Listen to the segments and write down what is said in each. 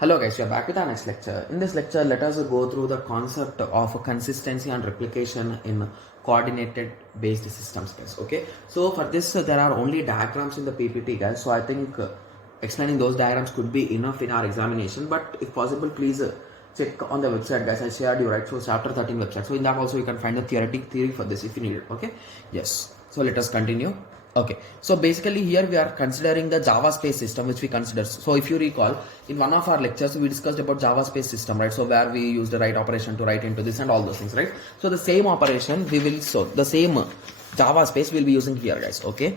Hello guys, we are back with our next lecture. In this lecture, let us go through the concept of consistency and replication in coordinated based systems guys. Okay, so for this there are only diagrams in the PPT guys, so I think explaining those diagrams could be enough in our examination, but if possible please check on the website guys. I shared you, right? So chapter 13 website, so in that also you can find the theory for this if you need it. Okay, yes, so let us continue. Okay, so basically here we are considering the Java space system which we consider. So if you recall, in one of our lectures we discussed about Java space system, right? So where we use the write operation to write into this and all those things, right? So the same operation we will, so the same Java space we'll be using here guys. Okay,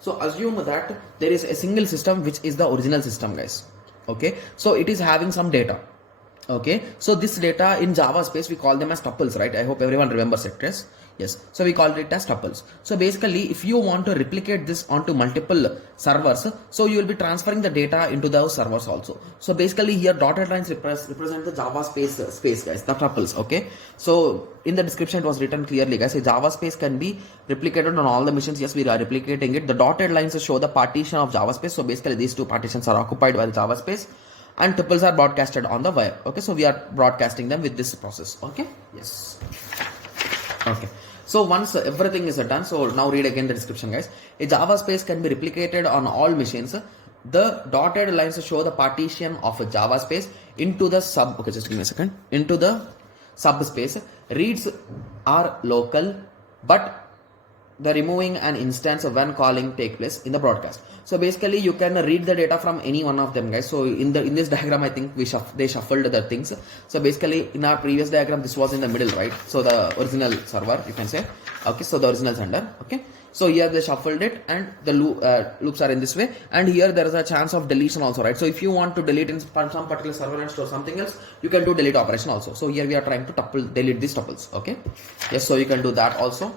so assume that there is a single system which is the original system guys. Okay, so it is having some data. Okay, so this data in Java space we call them as tuples, right? I hope everyone remembers it. Yes, so we call it as tuples. So basically if you want to replicate this onto multiple servers, so you will be transferring the data into those servers also. So basically here dotted lines represent the Java space guys, the tuples. Okay, so in the description it was written clearly guys, Java space can be replicated on all the machines. Yes, we are replicating it. The dotted lines show the partition of Java space. So basically these two partitions are occupied by the Java space and tuples are broadcasted on the wire. Okay, so we are broadcasting them with this process. Okay, yes. Okay, so once everything is done, so now read again the description guys. A Java space can be replicated on all machines. The dotted lines show the partition of a Java space into the sub, okay, just give me a second, into the subspace. Reads are local, but the removing an instance when calling take place in the broadcast. So basically you can read the data from any one of them guys. So in this diagram I think they shuffled the things. So basically in our previous diagram this was in the middle, right? So the original server you can say. Okay, so the original sender. Okay, so here they shuffled it and the loops are in this way, and here there is a chance of deletion also, right? So if you want to delete in some particular server and store something else, you can do delete operation also. So here we are trying to delete these tuples. Okay, yes, so you can do that also.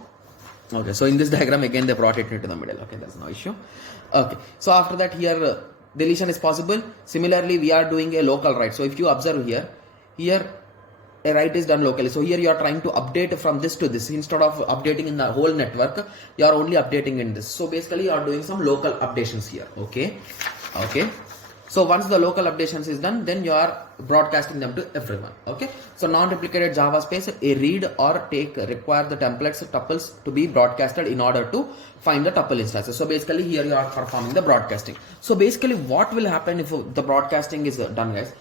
Okay, so in this diagram again they brought it into the middle. Okay, that's no issue. Okay, so after that here deletion is possible. Similarly we are doing a local write. So if you observe here a write is done locally. So here you are trying to update from this to this. Instead of updating in the whole network, you are only updating in this. So basically you are doing some local updations here. Okay, so once the local updations is done, then you are broadcasting them to everyone. Okay, so non-replicated Java space, a read or take require the templates tuples to be broadcasted in order to find the tuple instances. So basically here you are performing the broadcasting. So basically what will happen if the broadcasting is done guys?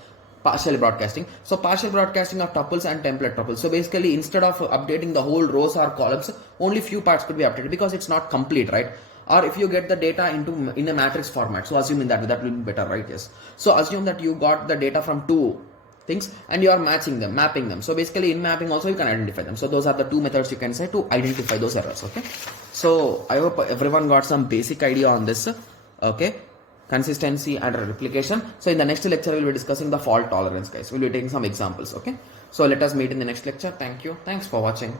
Partial broadcasting. So partial broadcasting of tuples and template tuples. So basically instead of updating the whole rows or columns, only few parts could be updated because it's not complete, right? Or if you get the data in a matrix format, so assuming that will be better, right? Yes, so assume that you got the data from two things and you are mapping them. So basically in mapping also you can identify them. So those are the two methods you can say to identify those errors. Okay, so I hope everyone got some basic idea on this. Okay, consistency and replication. So in the next lecture we will be discussing the fault tolerance guys. We'll be taking some examples. Okay, so let us meet in the next lecture. Thank you, thanks for watching.